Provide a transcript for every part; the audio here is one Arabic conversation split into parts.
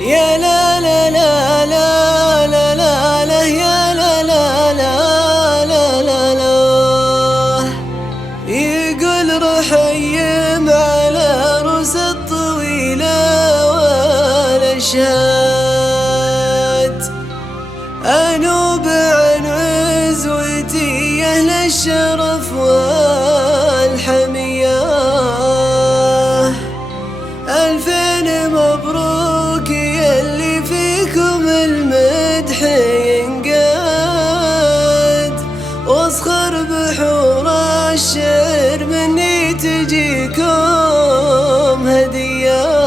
يا لا لا لا لا لا لا لا يا لا لا لا لا لا لا. يقول رحيم على روس الطويلة والأشهاد، أنوب عن عزوتي أهل الشرف والحمية. ألفين مبروك يلي فيكم المدح ينقاد، واصخر بحور الشعر مني تجيكم هدية.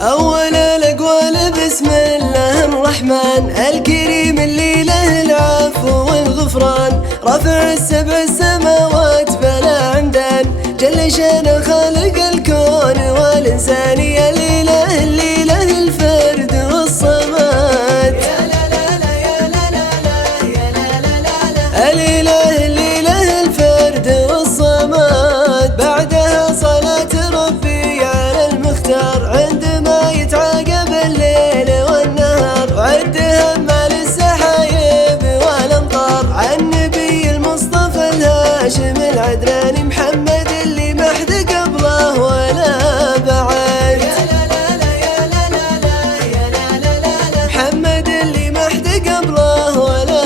أول الأقوال بسم الله الرحمن الكريم اللي له العفو والغفران، رافع السبع السماوات فلا عمدان، جل شأنه خالق الكون والإنسان، يا الإله اللي له الفرد والصمد. يا لا لا لا يا لا لا لا يا لا لا لا لا، الإله اللي له الفرد والصمد. بعدها صلاة ربي على المختار عندما يتعاقب الليل والنهار، وعدها مال السحايب والامطار عن النبي المصطفى الهاشم العدناني، محمد اللي ما حد قبله ولا بعد. يا لا لا لا يا لا لا لا يا لا لا لا لا، محمد اللي ما حد قبله ولا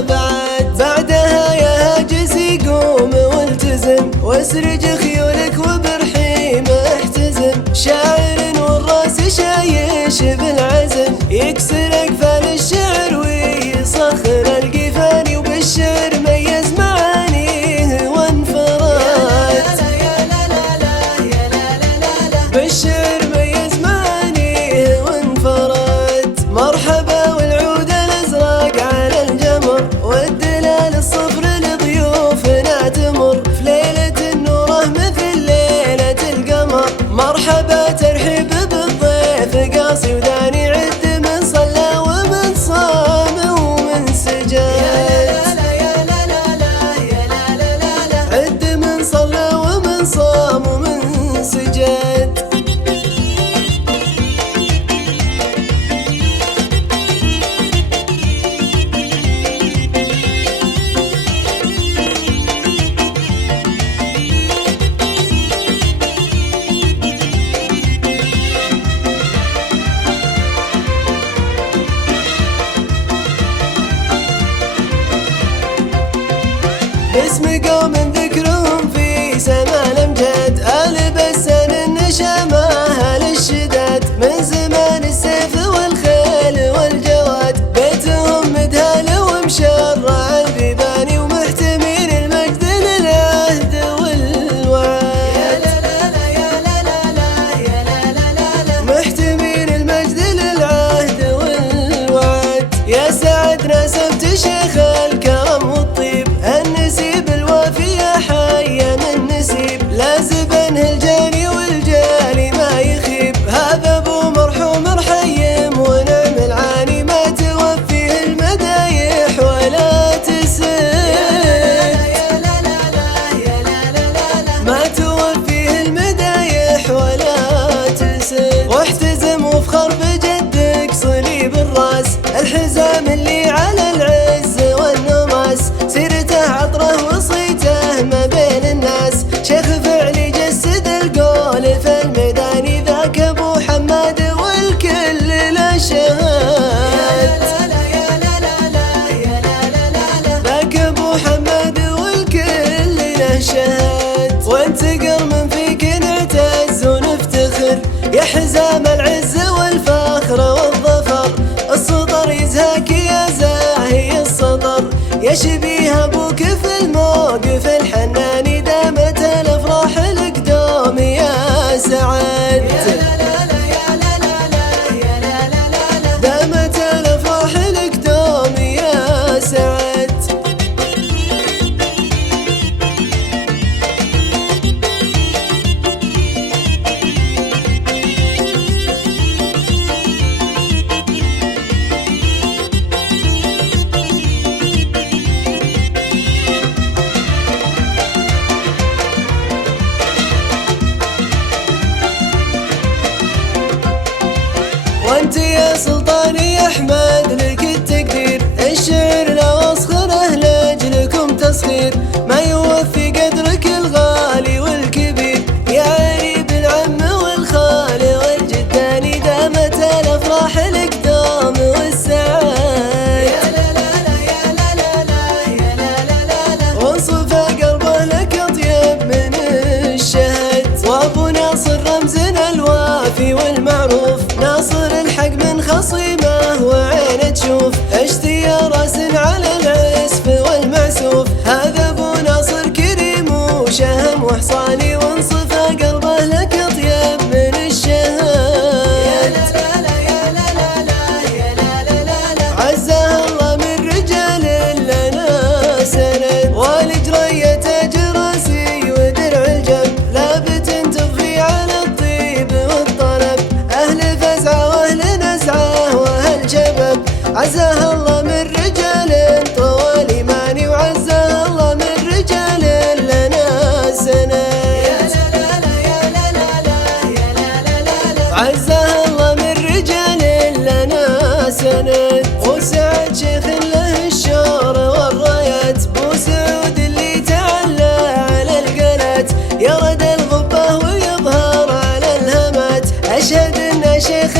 بعد. بعدها يا هاجسي قوم والتزم، واسرج خيولك وبرحيم احتزم، شاعر والراس شايش بالعزم، يكسر اقفال الشعر ويصخر القفاني، وبالشعر ميز معانيه وانفرد. يا لا لا لا يا لا لا لا لا، بالشعر ميز معانيه وانفرد. مرحبا والعود الازرق على الجمر، والدلال الصفر لضيوفنا تمر، في ليلة النوره مثل ليلة القمر. مرحبا ترحيب بالضيف قاصي وداني، عد من صلى ومن صام ومن سجد. يا لا يا لا لا لا يا لا لا لا لا، عد من صلى ومن صام ومن سجد. اسم قوم ذكرهم في سما الامجاد، آل بسان النشامة أهل الشداد، من زمان السيف والخيل والجواد، بيتهم مدهال ومشرع البيبان، ومحتمين المجد للعهد والوعد. يا لا لا لا يا لا لا لا يا لا لا لا لا، محتمين المجد للعهد والوعد. يا سعد ناسبت شيخ الكرم والطيب، النسيب الوافي يا حي من نسيب، لا زبنه الجاني والجالي ما يخيب، هذا ابو مرحوم رحيم ونعم العاني، ما توفيه المدايح ولا تسد. يا لا لا لا يا لا لا لا لا، ما توفيه المدايح ولا تسد. واحتزم وافخر بجدك صليب الراس، الحزام اللي على العز والنماس، سيرته عطره وصيته ما بين الناس، شيخ فعلي جسد القول في الميدان، ذاك ابو حماد والكل لا شهاد. يا لا يا لا لا لا يا لا لا لا لا، ذاك ابو حماد والكل له شهاد. وانتقر من فيك نعتز ونفتخر، يا حزام العز والفخر والظفر، السطر يزهاك يا زاهي السطر، يا شبيه ابوك في الموقف الحناني، دامت الافراح لك دوم يا سعد. يا لا لا لا يا لا لا لا يا لا لا لا لا، دام والمعروف، ناصر الحق من خصيمه وعينه تشوف، اشتي يا راس على العسف والمعسوف، هذا ابو ناصر كريم وشهم وحصاني، وانصفى قلبه لك اطيب من الشهام. يا لا لا لا يا لا لا لا يا لا لا لا لا، عزها الله من رجال لنا سند، والجرية تاج راسي ودرع الجنب، لابت تضفي على الطيب والطرب، اهل فزعه واهل نزعه واهل جبب، عزها الله من رجال طوال ايماني، وعزها الله من رجال لنا سند. يا لا لا لا يا لا لا لا يا لا لا لا لا، عزها الله من رجال لنا سند، وسعد شيخ له الشور والرايات، بو سعود اللي تعلى على القناة، يرد الغبه ويظهر على الهمات، اشهد ان شيخ